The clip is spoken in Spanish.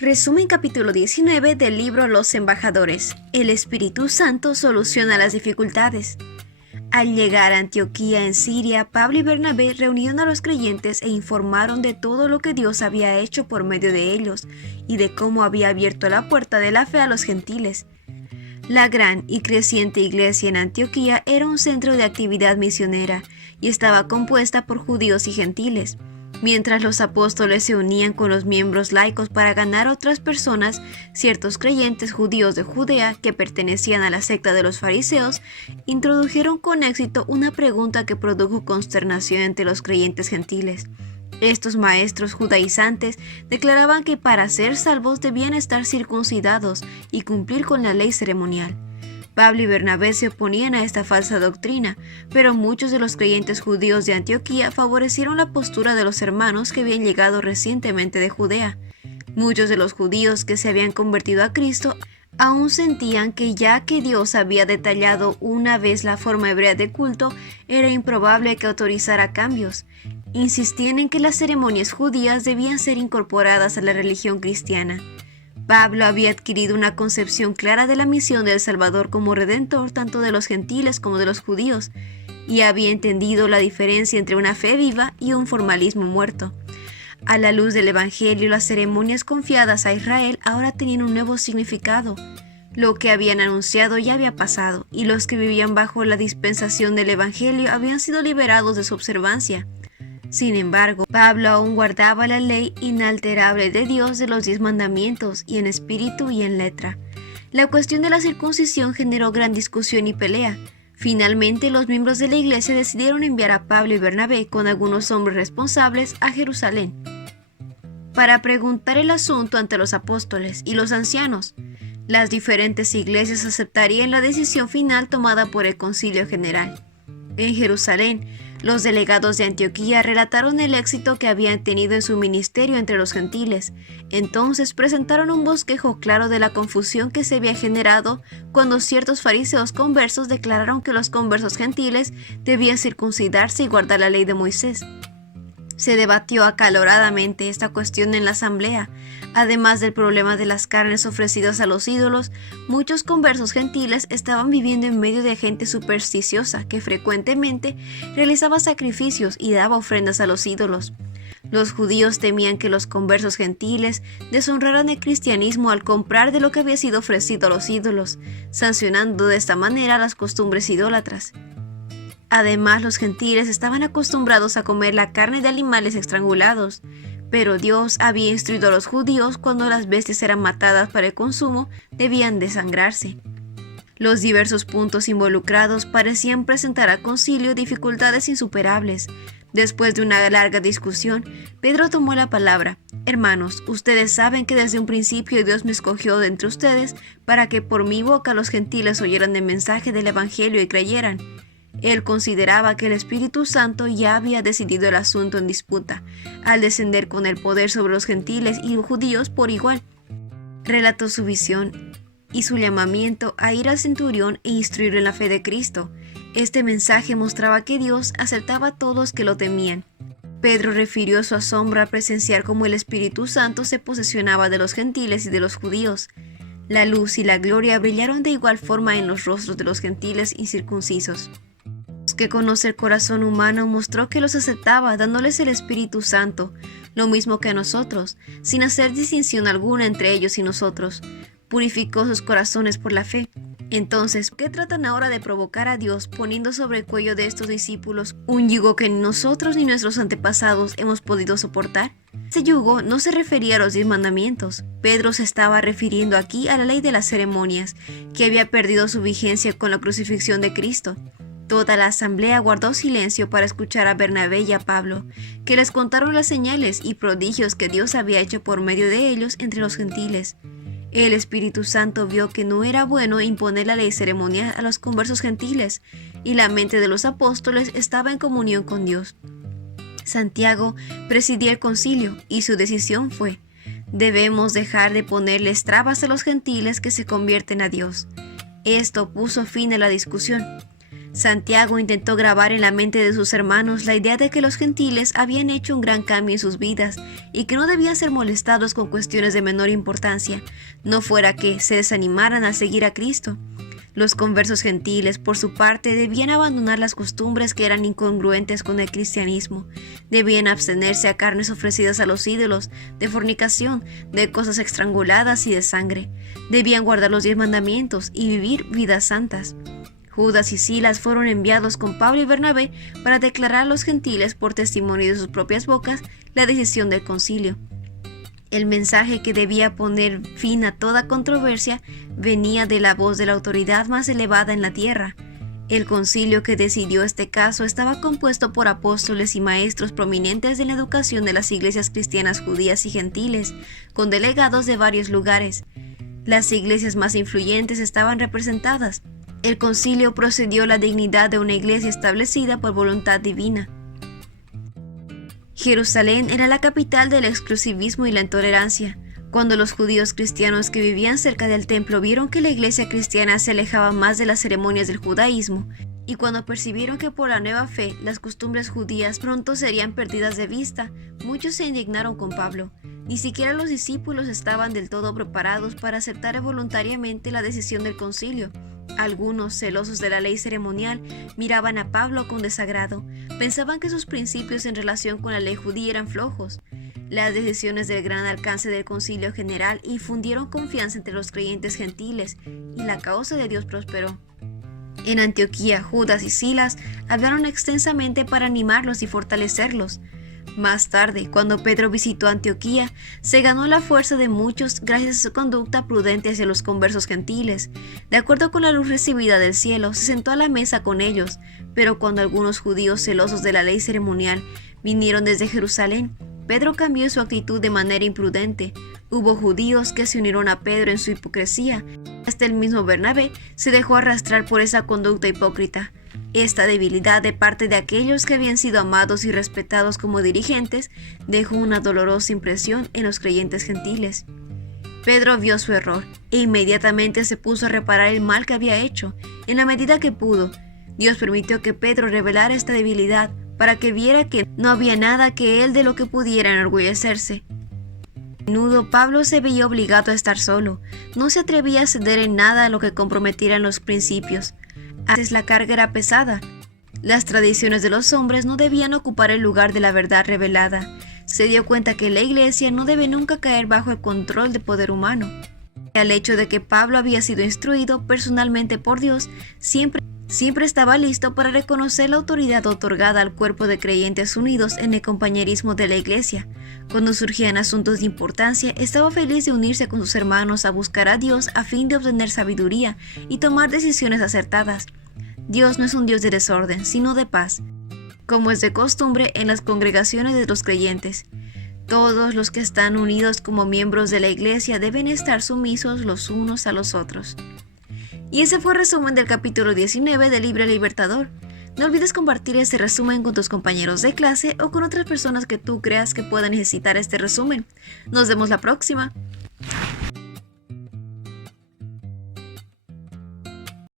Resumen capítulo 19 del libro Los Embajadores. El Espíritu Santo soluciona las dificultades. Al llegar a Antioquía en Siria, Pablo y Bernabé reunieron a los creyentes e informaron de todo lo que Dios había hecho por medio de ellos y de cómo había abierto la puerta de la fe a los gentiles. La gran y creciente iglesia en Antioquía era un centro de actividad misionera y estaba compuesta por judíos y gentiles. Mientras los apóstoles se unían con los miembros laicos para ganar otras personas, ciertos creyentes judíos de Judea, que pertenecían a la secta de los fariseos, introdujeron con éxito una pregunta que produjo consternación entre los creyentes gentiles. Estos maestros judaizantes declaraban que para ser salvos debían estar circuncidados y cumplir con la ley ceremonial. Pablo y Bernabé se oponían a esta falsa doctrina, pero muchos de los creyentes judíos de Antioquía favorecieron la postura de los hermanos que habían llegado recientemente de Judea. Muchos de los judíos que se habían convertido a Cristo aún sentían que ya que Dios había detallado una vez la forma hebrea de culto, era improbable que autorizara cambios. Insistían en que las ceremonias judías debían ser incorporadas a la religión cristiana. Pablo había adquirido una concepción clara de la misión del Salvador como Redentor tanto de los gentiles como de los judíos, y había entendido la diferencia entre una fe viva y un formalismo muerto. A la luz del Evangelio, las ceremonias confiadas a Israel ahora tenían un nuevo significado. Lo que habían anunciado ya había pasado, y los que vivían bajo la dispensación del Evangelio habían sido liberados de su observancia. Sin embargo, Pablo aún guardaba la ley inalterable de Dios de los 10 mandamientos, y en espíritu y en letra. La cuestión de la circuncisión generó gran discusión y pelea. Finalmente, los miembros de la iglesia decidieron enviar a Pablo y Bernabé con algunos hombres responsables a Jerusalén para preguntar el asunto ante los apóstoles y los ancianos. Las diferentes iglesias aceptarían la decisión final tomada por el Concilio General. En Jerusalén, los delegados de Antioquía relataron el éxito que habían tenido en su ministerio entre los gentiles. Entonces presentaron un bosquejo claro de la confusión que se había generado cuando ciertos fariseos conversos declararon que los conversos gentiles debían circuncidarse y guardar la ley de Moisés. Se debatió acaloradamente esta cuestión en la asamblea. Además del problema de las carnes ofrecidas a los ídolos, muchos conversos gentiles estaban viviendo en medio de gente supersticiosa que frecuentemente realizaba sacrificios y daba ofrendas a los ídolos. Los judíos temían que los conversos gentiles deshonraran el cristianismo al comprar de lo que había sido ofrecido a los ídolos, sancionando de esta manera las costumbres idólatras. Además, los gentiles estaban acostumbrados a comer la carne de animales estrangulados, pero Dios había instruido a los judíos cuando las bestias eran matadas para el consumo, debían desangrarse. Los diversos puntos involucrados parecían presentar al concilio dificultades insuperables. Después de una larga discusión, Pedro tomó la palabra. Hermanos, ustedes saben que desde un principio Dios me escogió de entre ustedes para que por mi boca los gentiles oyeran el mensaje del Evangelio y creyeran. Él consideraba que el Espíritu Santo ya había decidido el asunto en disputa, al descender con el poder sobre los gentiles y los judíos por igual. Relató su visión y su llamamiento a ir al centurión e instruirlo en la fe de Cristo. Este mensaje mostraba que Dios aceptaba a todos que lo temían. Pedro refirió su asombro al presenciar cómo el Espíritu Santo se posesionaba de los gentiles y de los judíos. La luz y la gloria brillaron de igual forma en los rostros de los gentiles incircuncisos. Que conoce el corazón humano mostró que los aceptaba, dándoles el Espíritu Santo, lo mismo que a nosotros, sin hacer distinción alguna entre ellos y nosotros. Purificó sus corazones por la fe. Entonces, ¿qué tratan ahora de provocar a Dios poniendo sobre el cuello de estos discípulos un yugo que ni nosotros ni nuestros antepasados hemos podido soportar? Ese yugo no se refería a los 10 mandamientos. Pedro se estaba refiriendo aquí a la ley de las ceremonias, que había perdido su vigencia con la crucifixión de Cristo. Toda la asamblea guardó silencio para escuchar a Bernabé y a Pablo, que les contaron las señales y prodigios que Dios había hecho por medio de ellos entre los gentiles. El Espíritu Santo vio que no era bueno imponer la ley ceremonial a los conversos gentiles, y la mente de los apóstoles estaba en comunión con Dios. Santiago presidía el concilio, y su decisión fue: debemos dejar de ponerles trabas a los gentiles que se convierten a Dios. Esto puso fin a la discusión. Santiago intentó grabar en la mente de sus hermanos la idea de que los gentiles habían hecho un gran cambio en sus vidas y que no debían ser molestados con cuestiones de menor importancia, no fuera que se desanimaran al seguir a Cristo. Los conversos gentiles, por su parte, debían abandonar las costumbres que eran incongruentes con el cristianismo. Debían abstenerse a carnes ofrecidas a los ídolos, de fornicación, de cosas estranguladas y de sangre. Debían guardar los 10 mandamientos y vivir vidas santas. Judas y Silas fueron enviados con Pablo y Bernabé para declarar a los gentiles por testimonio de sus propias bocas la decisión del concilio. El mensaje que debía poner fin a toda controversia venía de la voz de la autoridad más elevada en la tierra. El concilio que decidió este caso estaba compuesto por apóstoles y maestros prominentes de la educación de las iglesias cristianas judías y gentiles, con delegados de varios lugares. Las iglesias más influyentes estaban representadas. El concilio procedió a la dignidad de una iglesia establecida por voluntad divina. Jerusalén era la capital del exclusivismo y la intolerancia. Cuando los judíos cristianos que vivían cerca del templo vieron que la iglesia cristiana se alejaba más de las ceremonias del judaísmo, y cuando percibieron que por la nueva fe las costumbres judías pronto serían perdidas de vista, muchos se indignaron con Pablo. Ni siquiera los discípulos estaban del todo preparados para aceptar voluntariamente la decisión del concilio. Algunos, celosos de la ley ceremonial, miraban a Pablo con desagrado. Pensaban que sus principios en relación con la ley judía eran flojos. Las decisiones del gran alcance del concilio general infundieron confianza entre los creyentes gentiles, y la causa de Dios prosperó. En Antioquía, Judas y Silas hablaron extensamente para animarlos y fortalecerlos. Más tarde, cuando Pedro visitó Antioquía, se ganó la fuerza de muchos gracias a su conducta prudente hacia los conversos gentiles. De acuerdo con la luz recibida del cielo, se sentó a la mesa con ellos, pero cuando algunos judíos celosos de la ley ceremonial vinieron desde Jerusalén, Pedro cambió su actitud de manera imprudente. Hubo judíos que se unieron a Pedro en su hipocresía. Hasta el mismo Bernabé se dejó arrastrar por esa conducta hipócrita. Esta debilidad de parte de aquellos que habían sido amados y respetados como dirigentes dejó una dolorosa impresión en los creyentes gentiles. Pedro vio su error e inmediatamente se puso a reparar el mal que había hecho. En la medida que pudo, Dios permitió que Pedro revelara esta debilidad para que viera que no había nada que él de lo que pudiera enorgullecerse. A menudo Pablo se veía obligado a estar solo. No se atrevía a ceder en nada a lo que comprometieran los principios. A veces la carga era pesada. Las tradiciones de los hombres no debían ocupar el lugar de la verdad revelada. Se dio cuenta que la iglesia no debe nunca caer bajo el control del poder humano. Al hecho de que Pablo había sido instruido personalmente por Dios, siempre estaba listo para reconocer la autoridad otorgada al cuerpo de creyentes unidos en el compañerismo de la iglesia. Cuando surgían asuntos de importancia, estaba feliz de unirse con sus hermanos a buscar a Dios a fin de obtener sabiduría y tomar decisiones acertadas. Dios no es un Dios de desorden, sino de paz, como es de costumbre en las congregaciones de los creyentes. Todos los que están unidos como miembros de la iglesia deben estar sumisos los unos a los otros. Y ese fue el resumen del capítulo 19 de Libre Libertador. No olvides compartir este resumen con tus compañeros de clase o con otras personas que tú creas que puedan necesitar este resumen. Nos vemos la próxima.